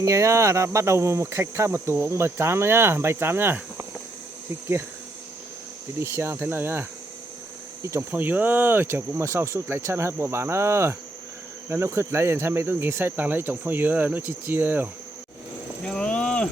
nghe nhá, đã bắt đầu một khách thác một tủ ông bà chán nữa nhá, bày chán nhá. Thế kia, thì đi sang thế nào nhá. Đi trồng phong dứa, chờ cũng mà sau suốt lấy chăn hai bộ bán đó. Nó khứt lấy thì mấy tôi nghĩ sai tàng lấy trồng phong dứa nó chi chiêu. Nghe rồi.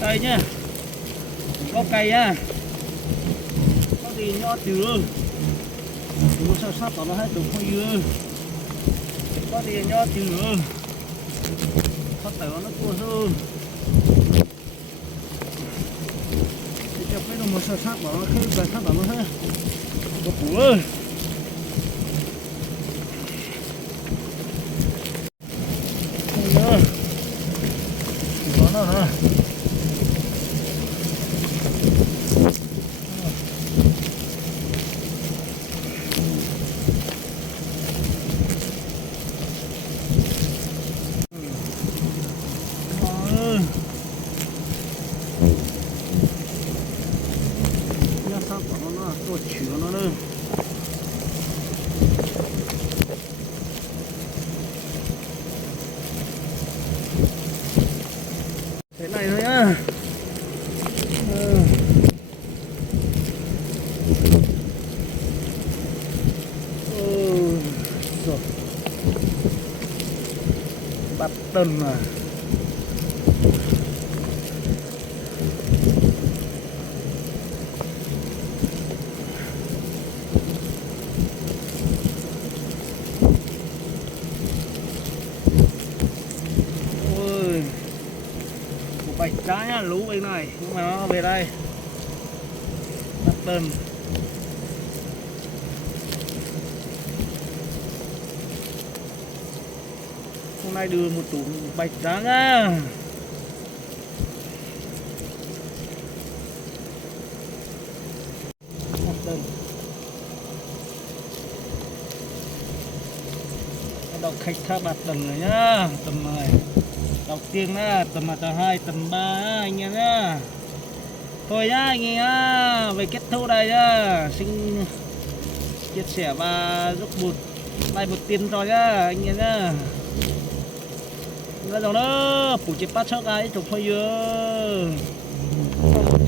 Đây nhá, có cây nhá, có gì nhỏ chưa, mua sao sắp vào nó hết đúng không dưa, có gì nhỏ chưa, có tỏi nó cua hơn, thì cho cái đồ mua sao sắp vào nó hết, bài sắp vào nó hết, có củ ơi. Nó nữa. Nó sắp vào nó tôi chữa nó nữa. Thế này thôi nhá. Rồi. Bắt tân mà. Ôi. Một bạch trái nhá, lú bên này, nhưng mà nó về đây. Bắt tân. Hôm nay đưa một tủ bạch tráng á. Đọc khách thác bạc tầng này nhá, tầm này đầu tiên á, tầm 2, tầm 3 anh em nhá. Thôi nhá anh em nhá, về kết thúc đây nhá, xin chia sẻ và giúp một like một tiền rồi nhá anh em nhá. Ra rồi đó, phủ chế bắt cho cái trồng phơi dừa,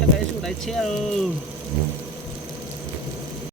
chắc cái số đáy xe rồi.